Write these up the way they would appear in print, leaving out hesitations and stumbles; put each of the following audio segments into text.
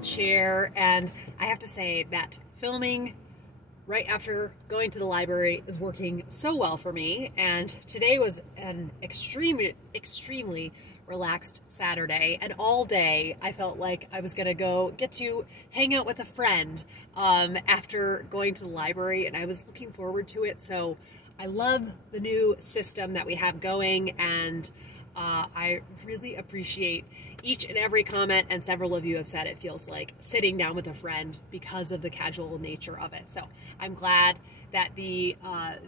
a chair, and I have to say that filming right after going to the library is working so well for me. And today was an extremely relaxed Saturday, and all day I felt like I was gonna get to hang out with a friend after going to the library, and I was looking forward to it. So I love the new system that we have going, and I really appreciate each and every comment, and several of you have said it feels like sitting down with a friend because of the casual nature of it. So I'm glad that the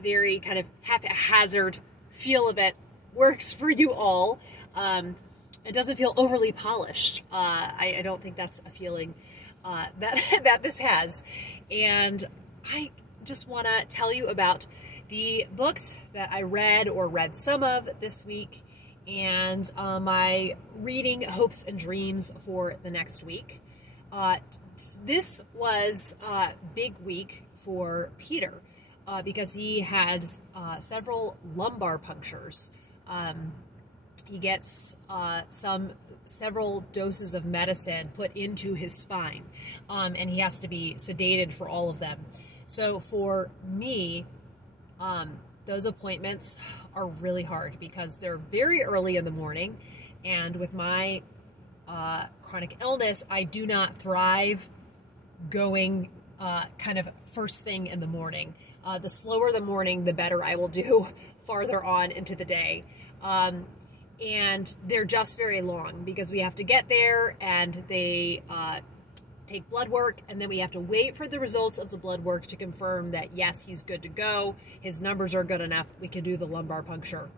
very kind of haphazard feel of it works for you all. It doesn't feel overly polished. I don't think that's a feeling that this has. And I just want to tell you about the books that I read or read some of this week, and my reading hopes and dreams for the next week. This was a big week for Peter because he had several lumbar punctures. He gets several doses of medicine put into his spine, and he has to be sedated for all of them. So for me, those appointments are really hard because they're very early in the morning, and with my chronic illness, I do not thrive going kind of first thing in the morning. The slower the morning, the better I will do farther on into the day. And they're just very long because we have to get there, and they take blood work, and then we have to wait for the results of the blood work to confirm that yes, he's good to go, his numbers are good enough, we can do the lumbar puncture.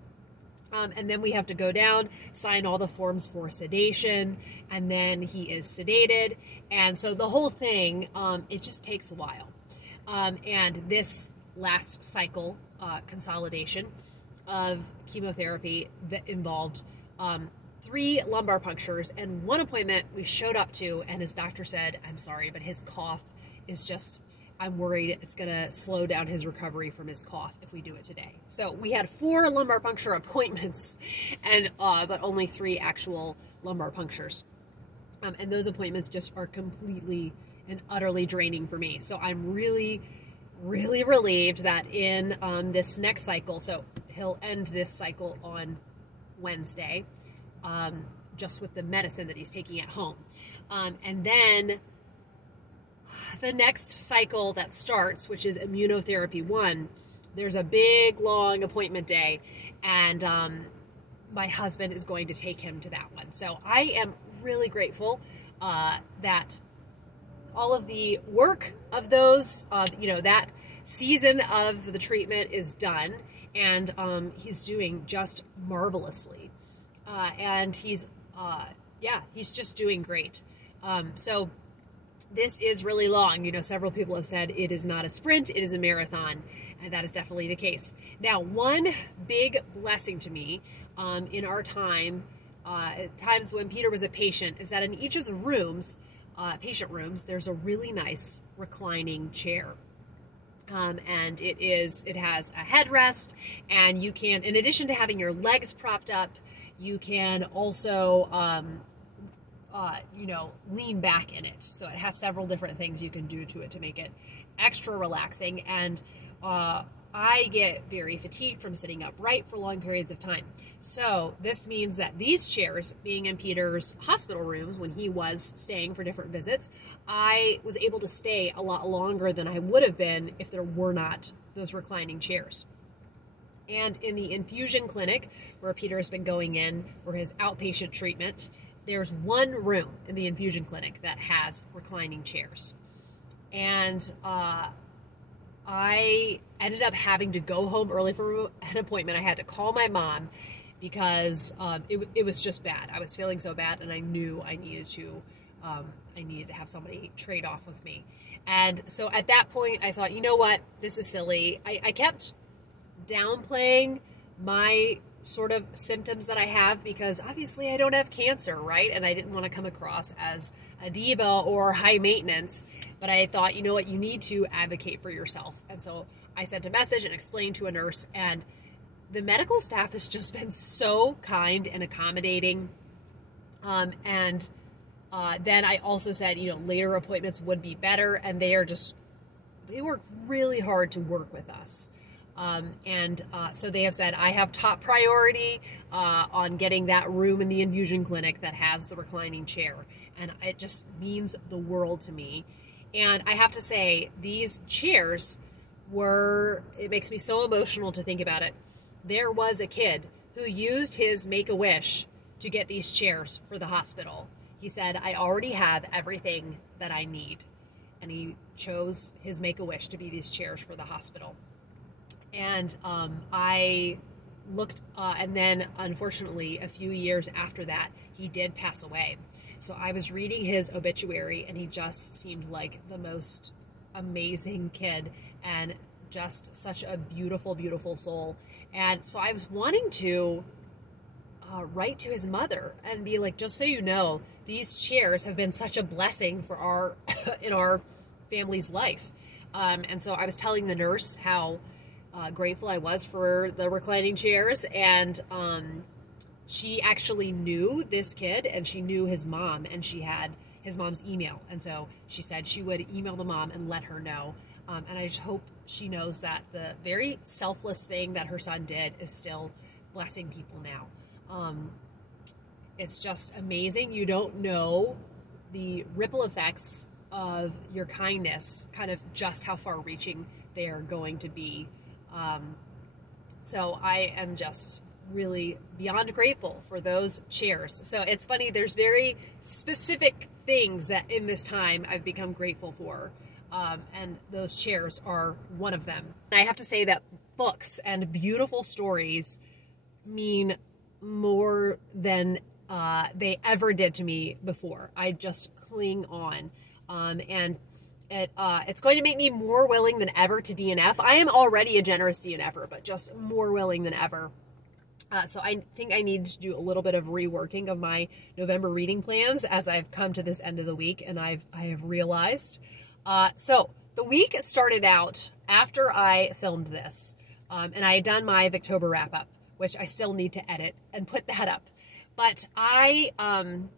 And then we have to go down, sign all the forms for sedation, and then he is sedated. And so the whole thing, it just takes a while. And this last cycle, consolidation of chemotherapy, that involved 3 lumbar punctures, and one appointment we showed up to, and his doctor said, I'm sorry, but his cough is just, I'm worried it's going to slow down his recovery from his cough if we do it today. So we had 4 lumbar puncture appointments, and but only 3 actual lumbar punctures. And those appointments just are completely and utterly draining for me. So I'm really relieved that in this next cycle, so he'll end this cycle on Wednesday, just with the medicine that he's taking at home. And then the next cycle that starts, which is immunotherapy 1, there's a big, long appointment day, and my husband is going to take him to that one. So I am really grateful that all of the work of those, that season of the treatment is done, and he's doing just marvelously. And he's just doing great. So this is really long. Several people have said it is not a sprint, it is a marathon, and that is definitely the case. Now, one big blessing to me in our time, at times when Peter was a patient, is that in each of the rooms, patient rooms, there's a really nice reclining chair. And it has a headrest, and you can, in addition to having your legs propped up, you can also, lean back in it. So it has several different things you can do to it to make it extra relaxing. And I get very fatigued from sitting upright for long periods of time. So this means that these chairs, being in Peter's hospital rooms when he was staying for different visits, I was able to stay a lot longer than I would have been if there were not those reclining chairs. And in the infusion clinic, where Peter has been going in for his outpatient treatment, there's one room in the infusion clinic that has reclining chairs. And I ended up having to go home early for an appointment. I had to call my mom because it was just bad. I was feeling so bad, and I knew I needed to have somebody trade off with me. And so at that point, I thought, you know what, this is silly. I kept downplaying my sort of symptoms that I have because obviously I don't have cancer, right? And I didn't want to come across as a diva or high maintenance, but I thought, you know what, you need to advocate for yourself. And so I sent a message and explained to a nurse, and the medical staff has just been so kind and accommodating. And Then I also said, later appointments would be better, and they work really hard to work with us. So they have said, I have top priority on getting that room in the infusion clinic that has the reclining chair. And it just means the world to me. And I have to say, these chairs it makes me so emotional to think about it. There was a kid who used his Make-A-Wish to get these chairs for the hospital. He said, I already have everything that I need. And he chose his Make-A-Wish to be these chairs for the hospital. And I looked, and then unfortunately, a few years after that, he did pass away. So I was reading his obituary, and he just seemed like the most amazing kid and just such a beautiful, beautiful soul. And so I was wanting to write to his mother and be like, just so you know, these chairs have been such a blessing for in our family's life. And so I was telling the nurse how grateful I was for the reclining chairs, and she actually knew this kid, and she knew his mom, and she had his mom's email, and so she said she would email the mom and let her know. And I just hope she knows that the very selfless thing that her son did is still blessing people now. It's just amazing. You don't know the ripple effects of your kindness, kind of just how far-reaching they are going to be. So I am just really beyond grateful for those chairs. So it's funny, there's very specific things that in this time I've become grateful for. And those chairs are one of them. I have to say that books and beautiful stories mean more than they ever did to me before. I just cling on. And it's going to make me more willing than ever to DNF. I am already a generous DNFer, but just more willing than ever. So I think I need to do a little bit of reworking of my November reading plans as I've come to this end of the week, and I have realized. So the week started out after I filmed this, and I had done my Victober wrap-up, which I still need to edit and put that up. But I am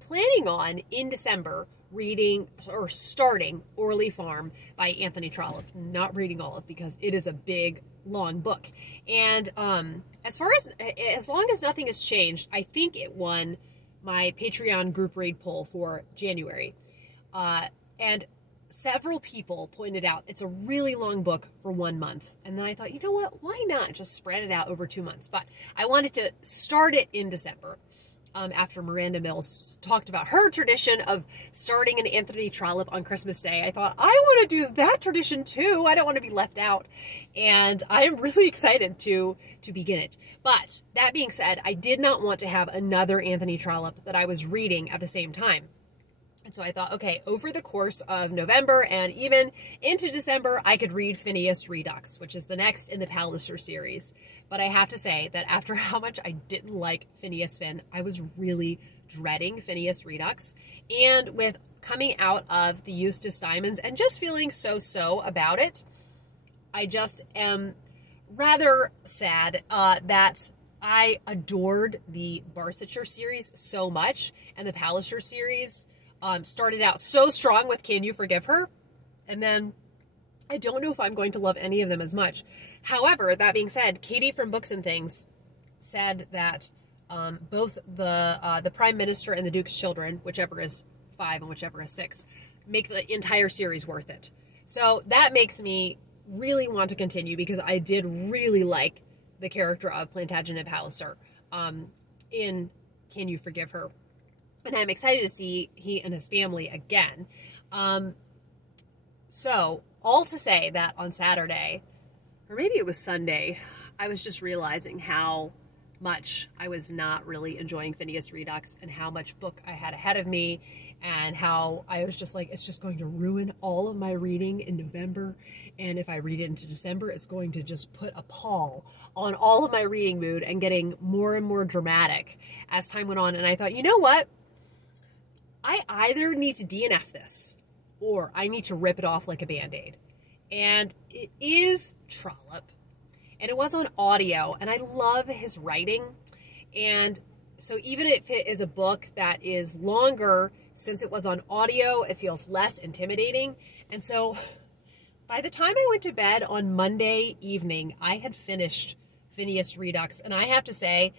planning on, in December, reading or starting Orley Farm by Anthony Trollope. Not reading all of it because it is a big, long book. And as long as nothing has changed, I think it won my Patreon group read poll for January. And several people pointed out it's a really long book for 1 month. And then I thought, you know what? Why not just spread it out over 2 months? But I wanted to start it in December. After Miranda Mills talked about her tradition of starting an Anthony Trollope on Christmas Day, I thought, I want to do that tradition too. I don't want to be left out. And I am really excited to begin it. But that being said, I did not want to have another Anthony Trollope that I was reading at the same time. And so I thought, okay, over the course of November and even into December, I could read Phineas Redux, which is the next in the Palliser series. But I have to say that after how much I didn't like Phineas Finn, I was really dreading Phineas Redux. And with coming out of the Eustace Diamonds and just feeling so about it, I just am rather sad that I adored the Barsetshire series so much, and the Palliser series started out so strong with Can You Forgive Her? And then I don't know if I'm going to love any of them as much. However, that being said, Katie from Books and Things said that both the Prime Minister and the Duke's Children, whichever is 5 and whichever is 6, make the entire series worth it. So that makes me really want to continue, because I did really like the character of Plantagenet Palliser in Can You Forgive Her? And I'm excited to see he and his family again. So, all to say that on Saturday, or maybe it was Sunday, I was just realizing how much I was not really enjoying Phineas Redux, and how much book I had ahead of me, and how I was just like, it's just going to ruin all of my reading in November. And if I read it into December, it's going to just put a pall on all of my reading mood and getting more and more dramatic as time went on. And I thought, you know what? I either need to DNF this, or I need to rip it off like a Band-Aid. And it is Trollope. And it was on audio, and I love his writing. And So even if it is a book that is longer, since it was on audio, it feels less intimidating. And so by the time I went to bed on Monday evening, I had finished Phineas Redux. And I have to say,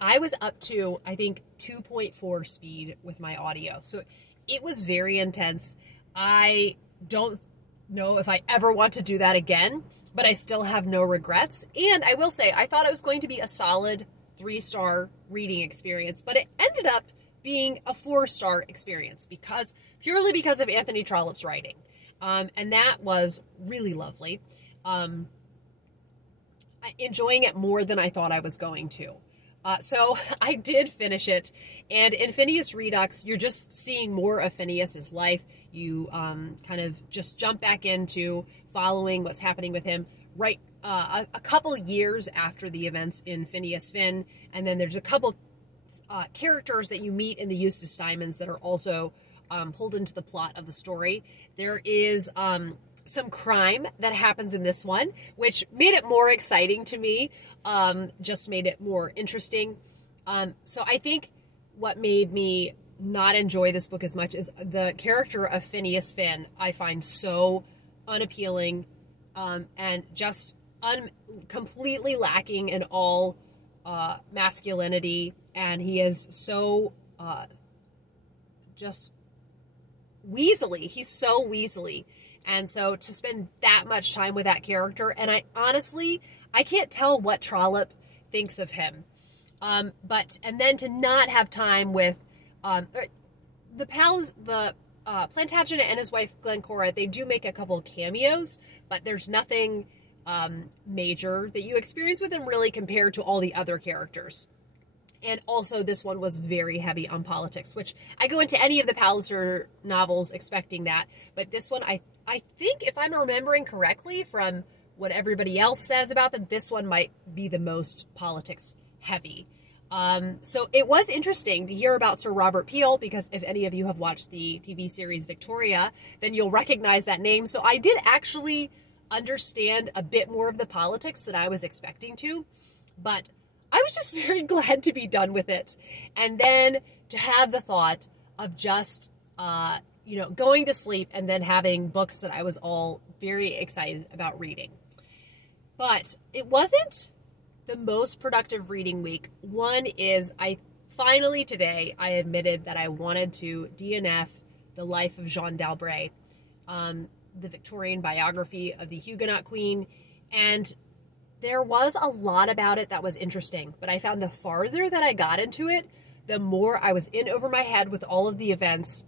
I was up to, I think, 2.4 speed with my audio. So it was very intense. I don't know if I ever want to do that again, but I still have no regrets. And I will say, I thought it was going to be a solid 3-star reading experience, but it ended up being a 4-star experience purely because of Anthony Trollope's writing. And that was really lovely. Enjoying it more than I thought I was going to. So I did finish it. And in Phineas Redux, you're just seeing more of Phineas's life. You kind of just jump back into following what's happening with him right a couple years after the events in Phineas Finn. And then there's a couple characters that you meet in the Eustace Diamonds that are also pulled into the plot of the story. There is some crime that happens in this one, which made it more exciting to me, just made it more interesting. So I think what made me not enjoy this book as much is the character of Phineas Finn. I find so unappealing and just completely lacking in all masculinity, and he is so just weaselly. He's so weaselly. And so to spend that much time with that character, and I can't tell what Trollope thinks of him. And then to not have time with the Plantagenet and his wife Glencora, they do make a couple cameos, but there's nothing major that you experience with them really compared to all the other characters. And also this one was very heavy on politics, which I go into any of the Palliser novels expecting that. But this one, I think, if I'm remembering correctly from what everybody else says about them, this one might be the most politics heavy. So it was interesting to hear about Sir Robert Peel, because if any of you have watched the TV series Victoria, then you'll recognize that name. So I did actually understand a bit more of the politics than I was expecting to, but I was just very glad to be done with it. And then to have the thought of just, going to sleep and then having books that I was all very excited about reading. But it wasn't the most productive reading week. One is finally today, I admitted that I wanted to DNF The Life of Jeanne d'Albret, the Victorian biography of the Huguenot Queen. And there was a lot about it that was interesting, but I found the farther that I got into it, the more I was in over my head with all of the events.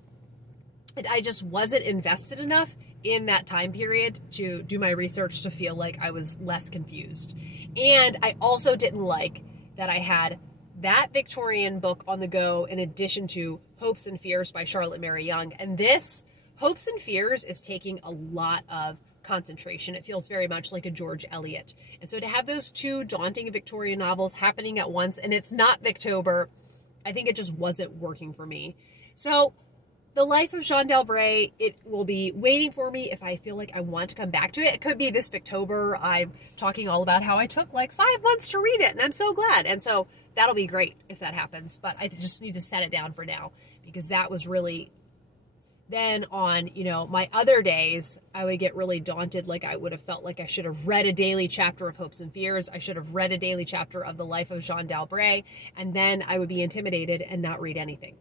And I just wasn't invested enough in that time period to do my research to feel like I was less confused. And I also didn't like that I had that Victorian book on the go in addition to Hopes and Fears by Charlotte Mary Yonge. And this, Hopes and Fears, is taking a lot of concentration. It feels very much like a George Eliot. And so to have those two daunting Victorian novels happening at once, and it's not Victober, I think it just wasn't working for me. So The Life of Jeanne d'Albret, it will be waiting for me if I feel like I want to come back to it. It could be this Victober. I'm talking all about how I took like 5 months to read it, and I'm so glad. And so that'll be great if that happens. But I just need to set it down for now, because that was really... Then on, my other days, I would get really daunted. Like I would have felt like I should have read a daily chapter of Hopes and Fears. I should have read a daily chapter of The Life of Jeanne d'Albret. And then I would be intimidated and not read anything.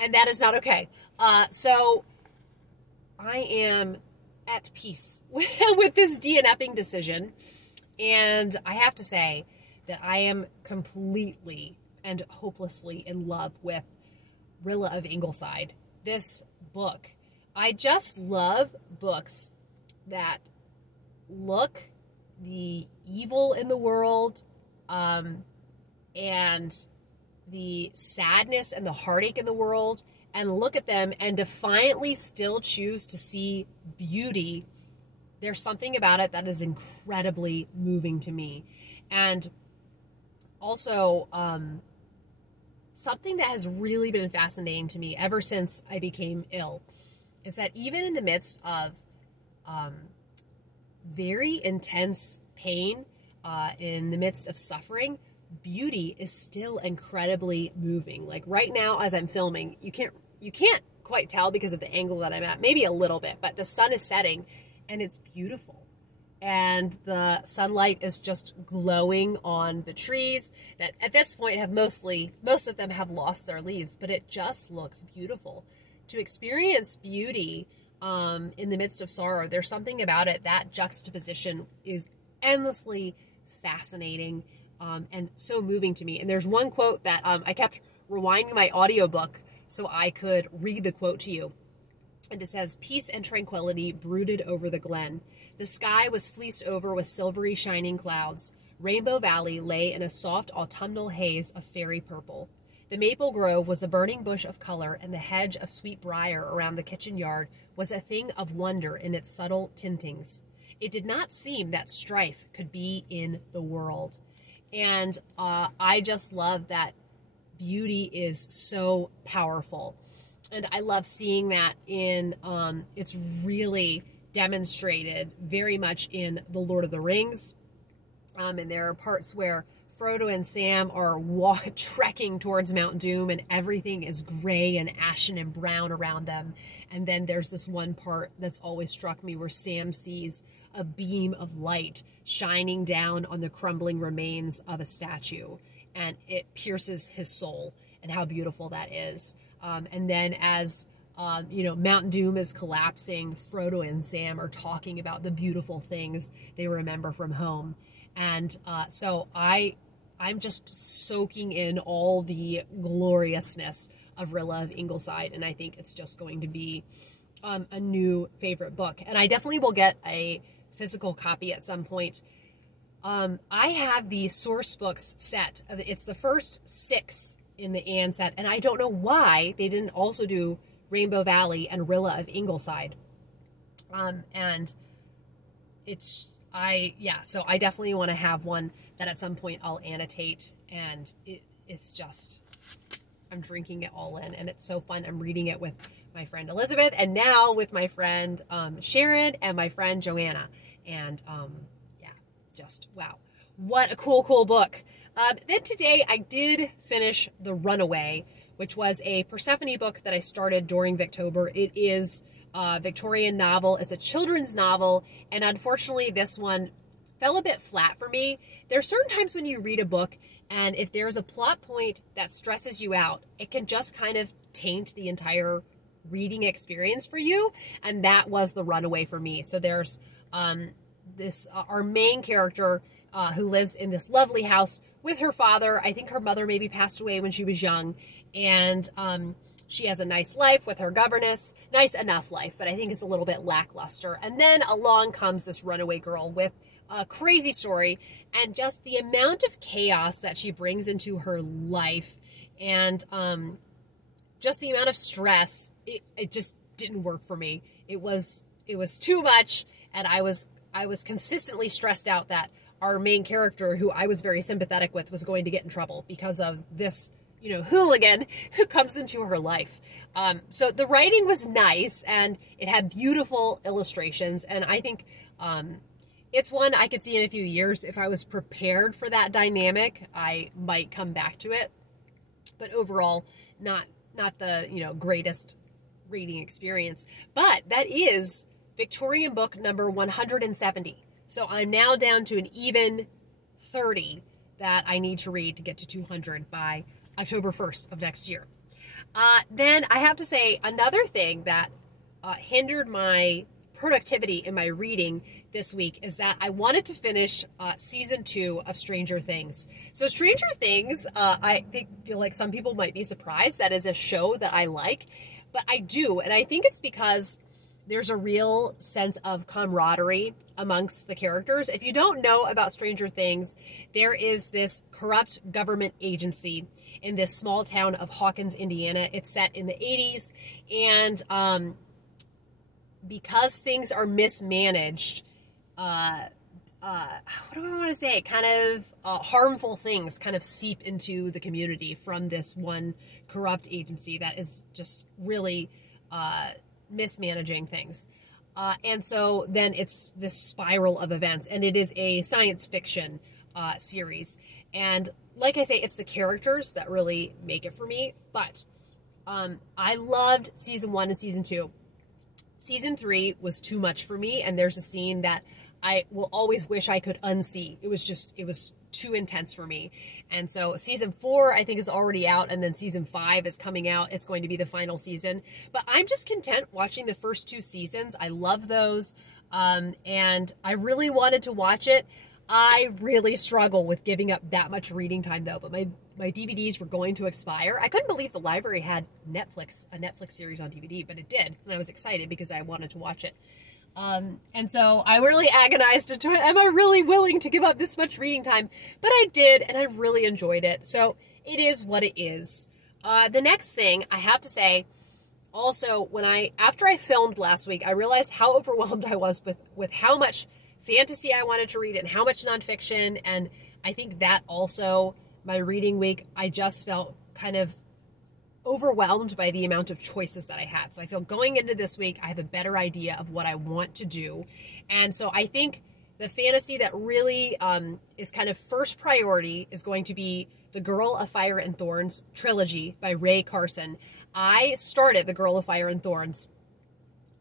And that is not okay. So I am at peace with this DNFing decision. And I have to say that I am completely and hopelessly in love with Rilla of Engleside. This book. I just love books that look the evil in the world and the sadness and the heartache in the world, and look at them and defiantly still choose to see beauty. There's something about it that is incredibly moving to me. And also, something that has really been fascinating to me ever since I became ill is that even in the midst of very intense pain, in the midst of suffering, beauty is still incredibly moving. Like right now as I'm filming, you can't quite tell because of the angle that I'm at, maybe a little bit, but the sun is setting and it's beautiful. And the sunlight is just glowing on the trees that at this point have most of them have lost their leaves, but it just looks beautiful. To experience beauty in the midst of sorrow, there's something about it. That juxtaposition is endlessly fascinating and so moving to me. And there's one quote that I kept rewinding my audiobook so I could read the quote to you. And it says, "Peace and tranquility brooded over the glen. The sky was fleeced over with silvery shining clouds. Rainbow Valley lay in a soft autumnal haze of fairy purple. The maple grove was a burning bush of color, and the hedge of sweet briar around the kitchen yard was a thing of wonder in its subtle tintings. It did not seem that strife could be in the world." And I just love that beauty is so powerful. And I love seeing that in, it's really demonstrated very much in The Lord of the Rings. And there are parts where Frodo and Sam are trekking towards Mount Doom and everything is gray and ashen and brown around them. And then there's this one part that's always struck me where Sam sees a beam of light shining down on the crumbling remains of a statue. And it pierces his soul, and how beautiful that is. And then as, Mount Doom is collapsing, Frodo and Sam are talking about the beautiful things they remember from home. And so I'm just soaking in all the gloriousness of Rilla of Engleside, and I think it's just going to be a new favorite book. And I definitely will get a physical copy at some point. I have the source books set. It's the first 6 in the Anne set, and I don't know why they didn't also do Rainbow Valley and Rilla of Ingleside. And so I definitely want to have one that at some point I'll annotate, and it's just, I'm drinking it all in, and it's so fun. I'm reading it with my friend Elizabeth, and now with my friend Sharon and my friend Joanna, and just wow, what a cool book. Then today I did finish The Runaway, which was a Persephone book that I started during Victober. It is a Victorian novel. It's a children's novel, and unfortunately this one fell a bit flat for me. There are certain times when you read a book, and if there's a plot point that stresses you out, it can just kind of taint the entire reading experience for you, and that was The Runaway for me. So there's our main character who lives in this lovely house with her father. I think her mother maybe passed away when she was young, and she has a nice life with her governess, nice enough life, but I think it's a little bit lackluster. And then along comes this runaway girl with a crazy story, and just the amount of chaos that she brings into her life, and just the amount of stress, it just didn't work for me. It was too much, and I was consistently stressed out that our main character, who I was very sympathetic with, was going to get in trouble because of this, hooligan who comes into her life. So the writing was nice, and it had beautiful illustrations, and I think it's one I could see in a few years. If I was prepared for that dynamic, I might come back to it. But overall, not the greatest reading experience. But that is Victorian book number 170. So I'm now down to an even 30 that I need to read to get to 200 by October 1st of next year. Then I have to say another thing that hindered my productivity in my reading this week is that I wanted to finish season 2 of Stranger Things. So Stranger Things, I feel like some people might be surprised that is a show that I like, but I do. And I think it's because there's a real sense of camaraderie amongst the characters. If you don't know about Stranger Things, there is this corrupt government agency in this small town of Hawkins, Indiana. It's set in the 80s, and because things are mismanaged, what do I want to say? Kind of harmful things kind of seep into the community from this one corrupt agency that is just really mismanaging things. And so then it's this spiral of events, and it is a science fiction series. And like I say, it's the characters that really make it for me. But I loved season 1 and season 2. Season 3 was too much for me, and there's a scene that I will always wish I could unsee. It was too intense for me. And so season 4, I think, is already out, and then season 5 is coming out. It's going to be the final season. But I'm just content watching the first 2 seasons. I love those, and I really wanted to watch it. I really struggle with giving up that much reading time, though, but my DVDs were going to expire. I couldn't believe the library had a Netflix series on DVD, but it did, and I was excited because I wanted to watch it. And so I really agonized into it. Am I really willing to give up this much reading time? But I did, and I really enjoyed it. So it is what it is. The next thing I have to say, also, after I filmed last week, I realized how overwhelmed I was with how much fantasy I wanted to read and how much nonfiction. And I think that also, my reading week, I just felt kind of overwhelmed by the amount of choices that I had. So I feel going into this week, I have a better idea of what I want to do. And so I think the fantasy that really is kind of first priority is going to be the Girl of Fire and Thorns trilogy by Ray Carson. I started the Girl of Fire and Thorns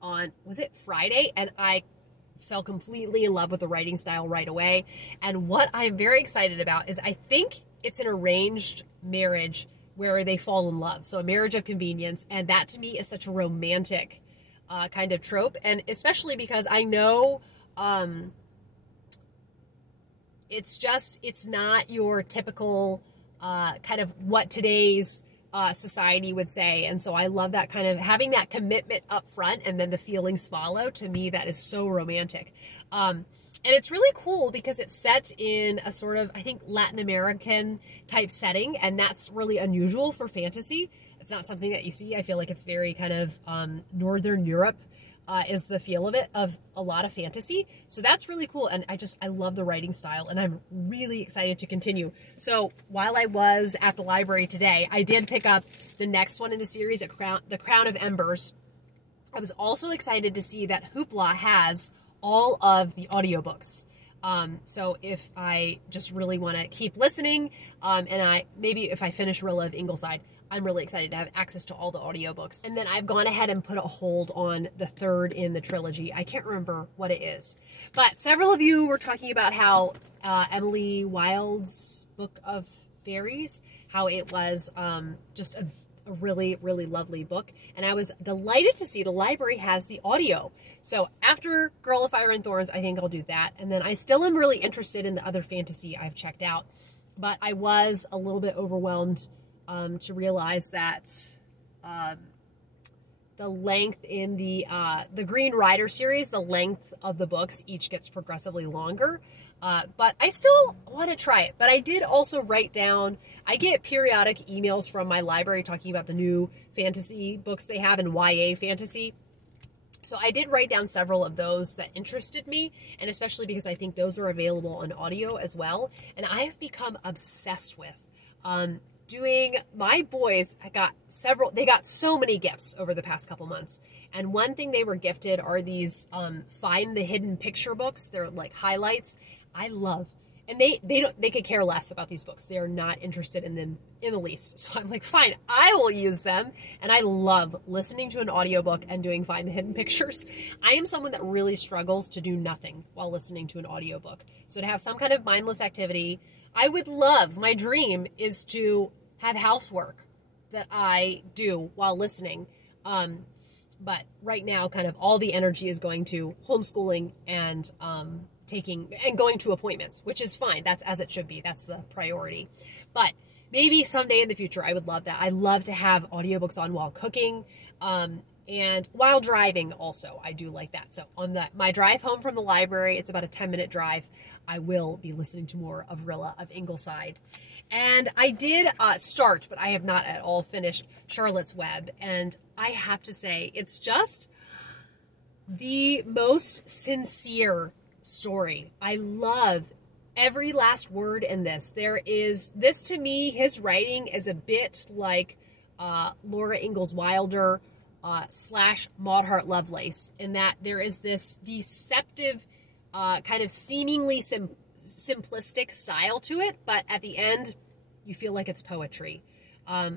on, was it Friday? And I fell completely in love with the writing style right away. And what I'm very excited about is I think it's an arranged marriage where they fall in love. So a marriage of convenience. And that to me is such a romantic kind of trope. And especially because I know it's not your typical kind of what today's society would say. And so I love that kind of having that commitment up front and then the feelings follow. To me, that is so romantic. And it's really cool because it's set in a sort of, I think, Latin American type setting. And that's really unusual for fantasy. It's not something that you see. I feel like it's very kind of Northern Europe is the feel of it, of a lot of fantasy. So that's really cool. And I love the writing style, and I'm really excited to continue. So while I was at the library today, I did pick up the next one in the series, The Crown of Embers. I was also excited to see that Hoopla has all of the audiobooks. So if I just really want to keep listening, and maybe if I finish Rilla of Engleside, I'm really excited to have access to all the audiobooks. And then I've gone ahead and put a hold on the third in the trilogy. I can't remember what it is. But several of you were talking about how Emily Wilde's book of Fairies, how it was just a really, really lovely book. And I was delighted to see the library has the audio. So after Girl of Fire and Thorns, I think I'll do that. And then I still am really interested in the other fantasy I've checked out. But I was a little bit overwhelmed to realize that the length in the Green Rider series, the length of the books each gets progressively longer. But I still want to try it. But I did also write down, I get periodic emails from my library talking about the new fantasy books they have in YA fantasy. So I did write down several of those that interested me, and especially because I think those are available on audio as well. And I have become obsessed with my boys, they got so many gifts over the past couple months. And one thing they were gifted are these Find the Hidden Picture books. They're like highlights. I love. And they could care less about these books. They are not interested in them in the least. So I'm like, fine, I will use them. And I love listening to an audiobook and doing Find the Hidden Pictures. I am someone that really struggles to do nothing while listening to an audiobook. So to have some kind of mindless activity, my dream is to have housework that I do while listening. But right now, kind of all the energy is going to homeschooling and going to appointments, which is fine. That's as it should be. That's the priority. But maybe someday in the future, I would love that. I love to have audiobooks on while cooking, and while driving also. I do like that. So on my drive home from the library, it's about a 10-minute drive, I will be listening to more of Rilla of Engleside. And I did start, but I have not at all finished Charlotte's Web. And I have to say, it's just the most sincere story. I love every last word in this. This to me, his writing is a bit like Laura Ingalls Wilder / Maud Hart Lovelace, in that there is this deceptive kind of seemingly simplistic style to it, but at the end, you feel like it's poetry.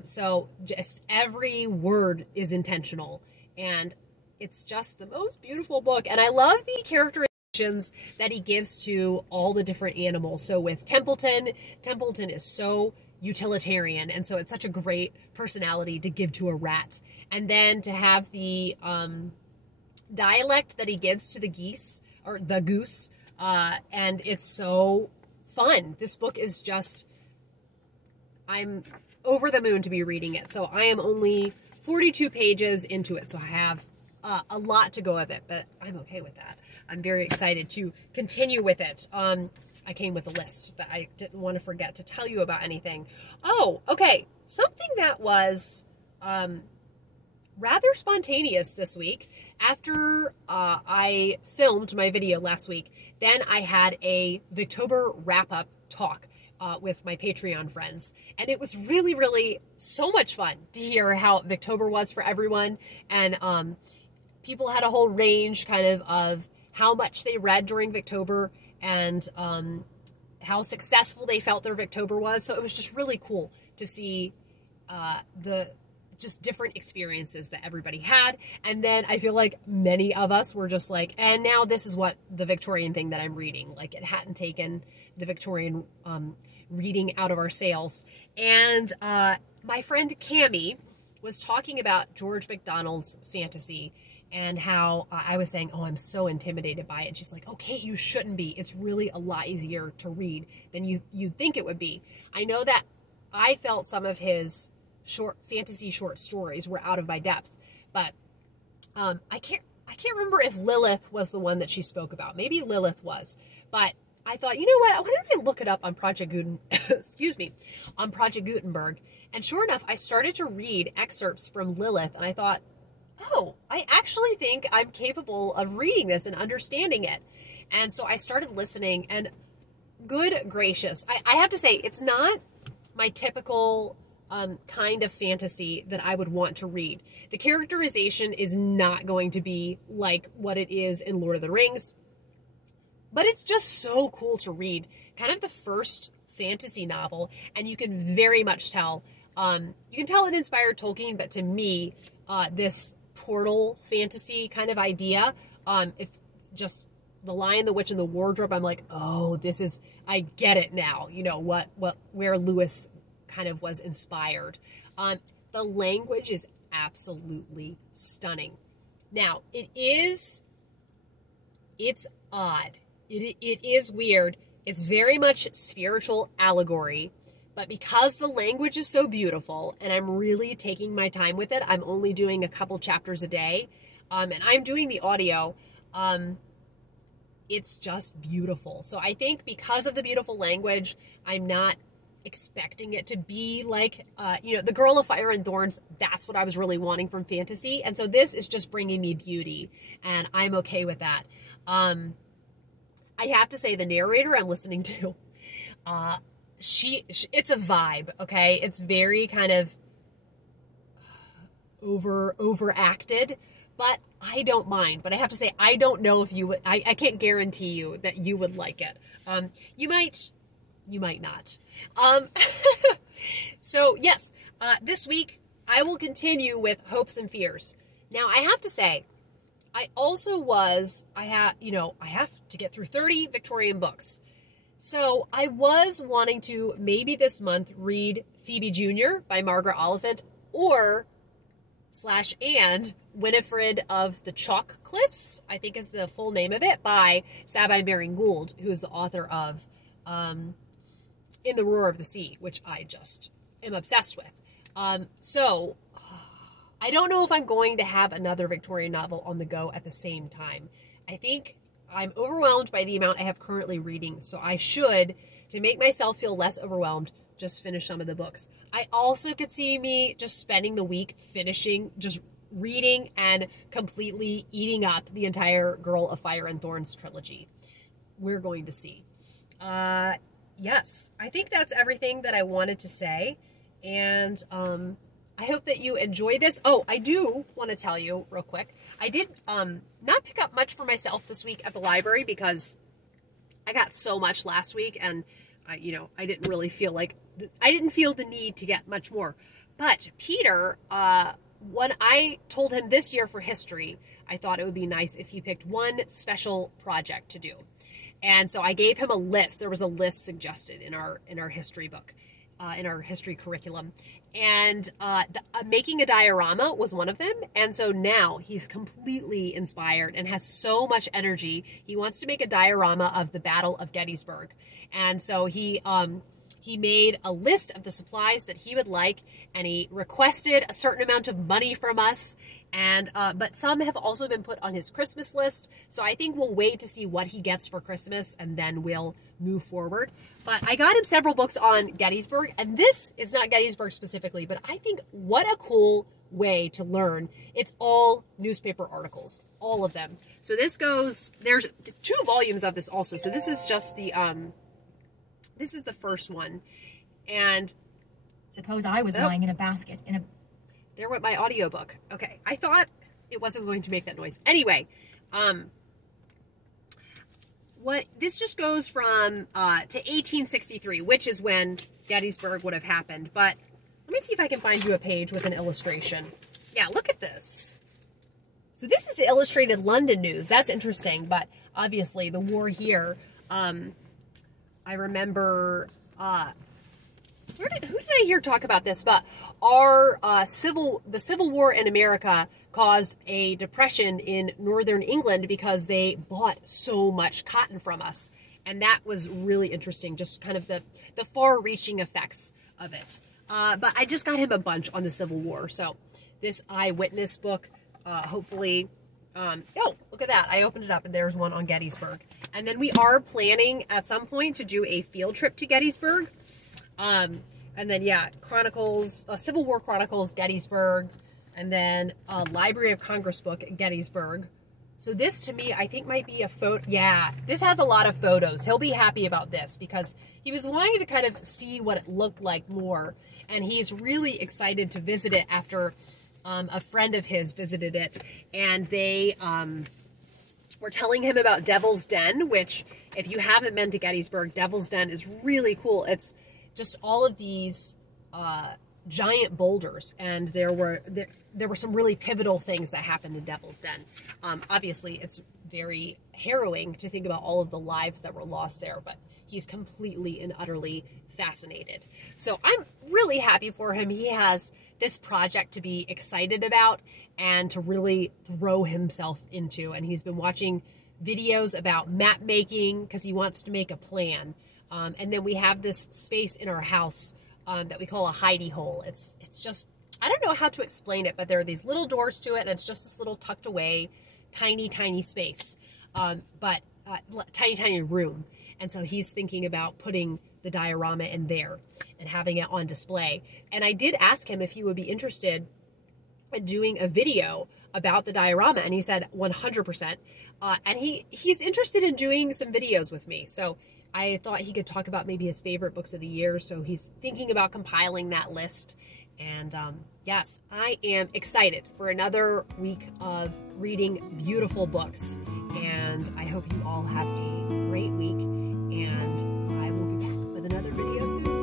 So just every word is intentional, and it's just the most beautiful book. And I love the characterizations that he gives to all the different animals. So with Templeton is so utilitarian, and so it's such a great personality to give to a rat. And then to have the dialect that he gives to the geese, or the goose, and it's so fun. This book is just, I'm over the moon to be reading it. So I am only 42 pages into it, so I have a lot to go of it, but I'm okay with that. I'm very excited to continue with it. I came with a list that I didn't want to forget to tell you about anything. Oh, okay. Something that was rather spontaneous this week. After I filmed my video last week, then I had a Victober wrap-up talk with my Patreon friends. And it was really, really so much fun to hear how Victober was for everyone. And people had a whole range kind of how much they read during Victober, and how successful they felt their Victober was. So it was just really cool to see the just different experiences that everybody had. And then I feel like many of us were just like, and now this is what the Victorian thing that I'm reading. Like, it hadn't taken the Victorian reading out of our sails. And my friend Cammie was talking about George MacDonald's fantasy, and how I was saying, oh, I'm so intimidated by it. And she's like, oh, Kate, you shouldn't be. It's really a lot easier to read than you'd think it would be. I know that I felt some of his fantasy short stories were out of my depth, but I can't remember if Lilith was the one that she spoke about. Maybe Lilith was, but I thought, you know what? Why don't I look it up on Project Gutenberg? And sure enough, I started to read excerpts from Lilith, and I thought, oh, I actually think I'm capable of reading this and understanding it. And so I started listening, and good gracious, I have to say, it's not my typical kind of fantasy that I would want to read. The characterization is not going to be like what it is in Lord of the Rings, but it's just so cool to read. Kind of the first fantasy novel, and you can very much tell, you can tell it inspired Tolkien, but to me, this portal fantasy kind of idea, if just The Lion, the Witch, and the Wardrobe, I'm like, oh, I get it now. You know, where Lewis kind of was inspired. The language is absolutely stunning. Now, it's odd. It is weird. It's very much spiritual allegory, but because the language is so beautiful, and I'm really taking my time with it, I'm only doing a couple chapters a day, and I'm doing the audio, it's just beautiful. So I think because of the beautiful language, I'm not expecting it to be like, the Girl of Fire and Thorns. That's what I was really wanting from fantasy. And so this is just bringing me beauty, and I'm okay with that. I have to say, the narrator I'm listening to, it's a vibe, okay? It's very kind of overacted, but I don't mind. But I have to say, I don't know if you would, I can't guarantee you that you would like it. You might not. So yes, this week I will continue with Hopes and Fears. Now I have to say, I have to get through 30 Victorian books. So I was wanting to maybe this month read Phoebe Jr. by Margaret Oliphant, or /and Winifred of the Chalk Cliffs, I think is the full name of it, by Sabine Gould, who is the author of In the Roar of the Sea, which I just am obsessed with. So I don't know if I'm going to have another Victorian novel on the go at the same time. I think I'm overwhelmed by the amount I have currently reading, so I should, to make myself feel less overwhelmed, just finish some of the books. I also could see me just spending the week finishing, just reading and completely eating up the entire Girl of Fire and Thorns trilogy. We're going to see. Yes, I think that's everything that I wanted to say, and I hope that you enjoy this. Oh, I do want to tell you real quick, I did not pick up much for myself this week at the library because I got so much last week, and you know, I didn't really feel like, I didn't feel the need to get much more. But Peter, when I told him this year for history, I thought it would be nice if he picked one special project to do. And so I gave him a list. There was a list suggested in our history book, in our history curriculum. And making a diorama was one of them. And so now he's completely inspired and has so much energy. He wants to make a diorama of the Battle of Gettysburg. And so he made a list of the supplies that he would like, and he requested a certain amount of money from us. And but some have also been put on his Christmas list. So I think we'll wait to see what he gets for Christmas, and then we'll move forward. But I got him several books on Gettysburg, and this is not Gettysburg specifically, but I think what a cool way to learn. It's all newspaper articles, all of them. So this goes, there's 2 volumes of this also. So this is just the, this is the first one. And suppose I was lying in a basket in a... There went my audiobook. Okay, I thought it wasn't going to make that noise. Anyway, what this just goes from to 1863, which is when Gettysburg would have happened. But let me see if I can find you a page with an illustration. Yeah, look at this. So this is the illustrated London news. That's interesting, but obviously the war here. I remember. Who did I hear talk about this? But the Civil War in America caused a depression in northern England because they bought so much cotton from us. And that was really interesting, just kind of the far-reaching effects of it. But I just got him a bunch on the Civil War. So this eyewitness book, hopefully... oh, look at that. I opened it up and there's one on Gettysburg. And then we are planning at some point to do a field trip to Gettysburg. And then, yeah, Chronicles, Civil War Chronicles, Gettysburg, and then a Library of Congress book, Gettysburg. So this, to me, I think might be a photo. Yeah, this has a lot of photos. He'll be happy about this because he was wanting to kind of see what it looked like more. And he's really excited to visit it after a friend of his visited it. And they were telling him about Devil's Den, which, if you haven't been to Gettysburg, Devil's Den is really cool. It's just all of these giant boulders, and there were some really pivotal things that happened in Devil's Den. Obviously, it's very harrowing to think about all of the lives that were lost there, but he's completely and utterly fascinated. So I'm really happy for him. He has this project to be excited about and to really throw himself into, and he's been watching videos about map making because he wants to make a plan. And then we have this space in our house that we call a hidey hole. It's just, I don't know how to explain it, but there are these little doors to it, and it's just this little tucked away, tiny, tiny space, tiny room. And so he's thinking about putting the diorama in there and having it on display. And I did ask him if he would be interested in doing a video about the diorama, and he said 100%. And he's interested in doing some videos with me. So I thought he could talk about maybe his favorite books of the year, so he's thinking about compiling that list. And yes, I am excited for another week of reading beautiful books, and I hope you all have a great week, and I will be back with another video soon.